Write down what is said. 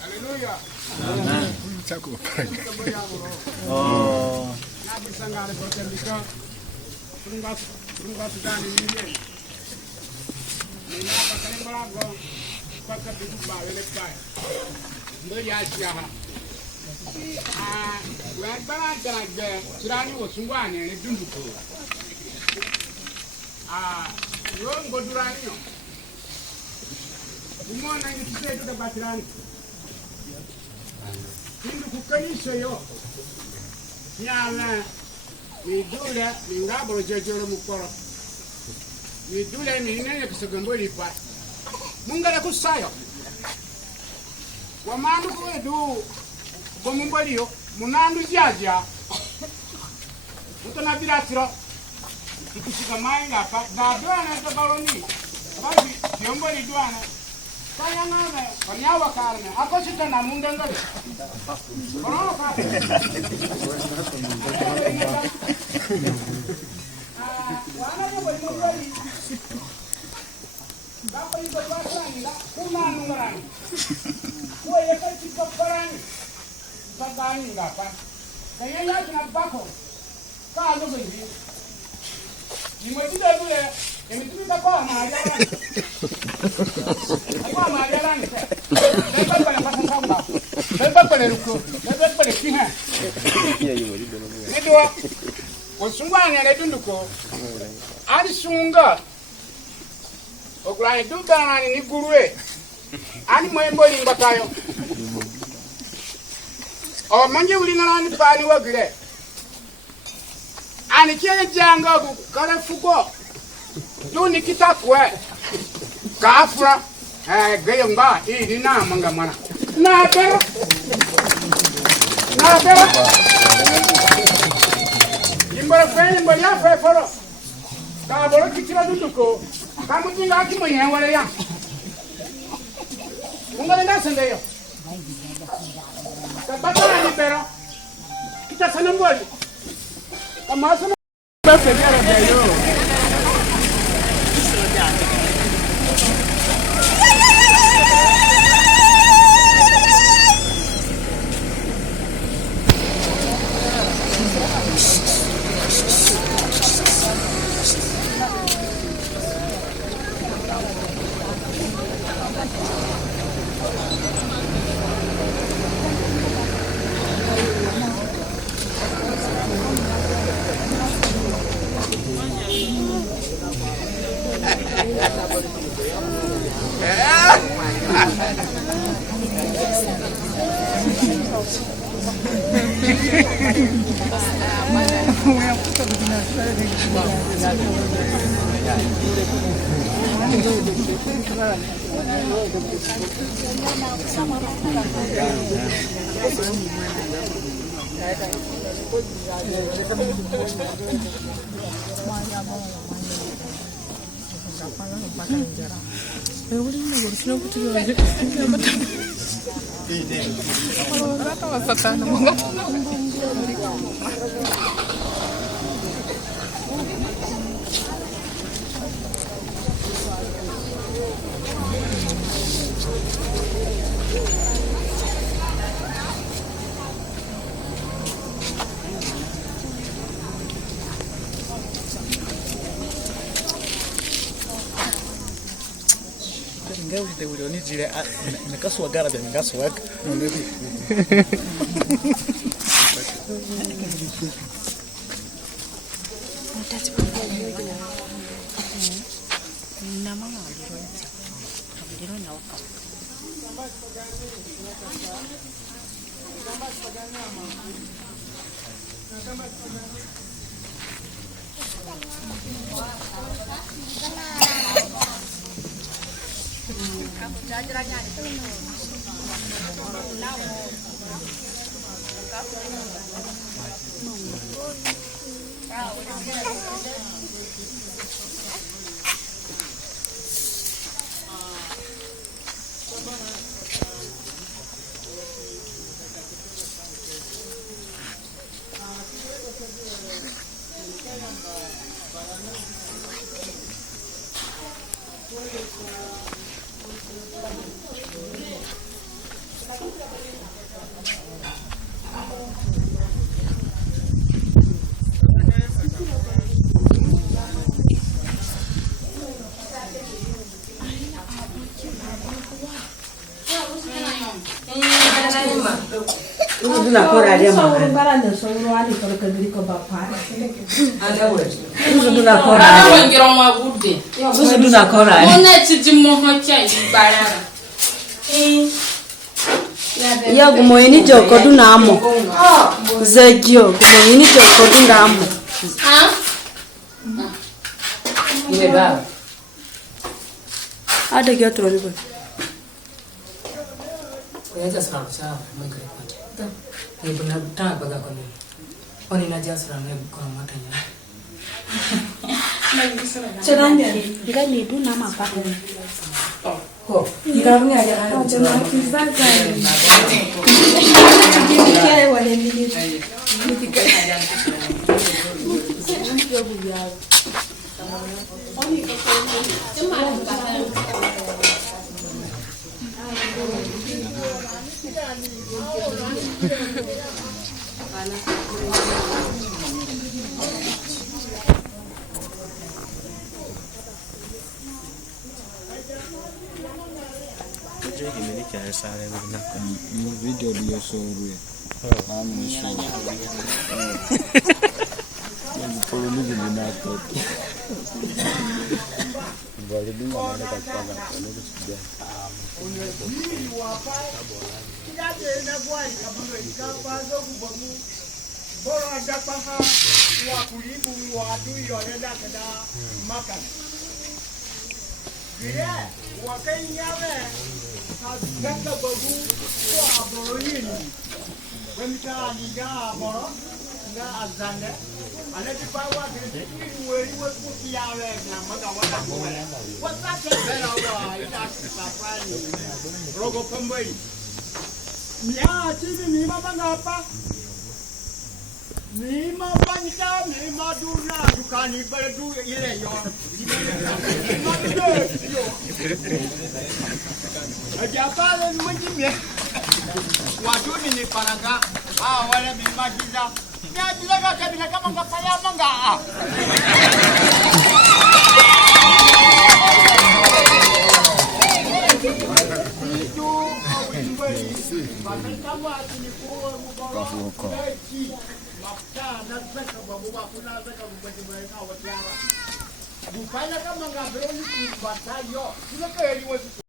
Hallelujah. Quindi cuccanisce io mi dura mi ngabolo jejoro mukoro mi dura mi nene kusogamboli pa mungala kusayo wa mandu ko edu ko mumbali yo munandu jaja mutona biratiro ikushika mainga pa da dwana to baloni basi yomboli dwana kaya ngana kanyawa karne akoshita na mundangale kono ka wana ko mumbali bako iko pasani la kuna nungarani ko yekati kaparani babani ngapa kaya yaki na bako ka ndo ngi ni mwetida dule emitumi kwa maria kwa maria rani beba kwa pasanga ngapa beba kwa ruko beba kwa kiha ndio osungwana le dunduko ari sunga okulani dudana ni gurue ani mwembo lingatayo o manje ulingana ni pani wagire ani kile janga ku kala fugo duni kitakwe kafra gayonga idi na mangamana na bera imbara fene mbali ya fe foro ka bolo kitira dutuko kamu tinga kimo yenwale ya ungale na sendeyo kabata ni bero kita sana mbali kama sana bafere yo Te voy a decir, me caso a cara de mi caso, no me vi. nakóda dia mama. Ya gumoyini joko dunamo. Zegio gumoyini joko dunamo. Ile ba. Ada gyo troli boy. Ya jasra cha magre pat. Ni buna ta baga kono. Oni na jasra ne kono matanya. Chadanya ngali dunama pa. Ho, ikarunya aja ana. Kizaga. Kiai wale miliki. Hai Miligi Azande Nzara. Video dia sorry. Amin sure. Kalau ni jadi nakóda. Boleh dia mana kat pagar kalau tu sudah. Azande, ale di pa wa ke ni weri wo ku ya we na ma ga wa ta ko le wa ta ke be la wa ila sa pa ni rogo pamboi ya ti ni ma banga pa ni ma banga ni ma du na du ka ni ba du ile yo ma du yo a ja pa le mo ji me wa du ni paraga ah wala mi ma giza. Ya dilaga kabila kama ngapaya manga. Itu awinbali. Bakitawa tinikuwa Kafuko. Makta nazaka babu bakuna zaka bubajibaya ka watiara. Bupala kama ngabero ni kubatayo. Sila kaya ni wasi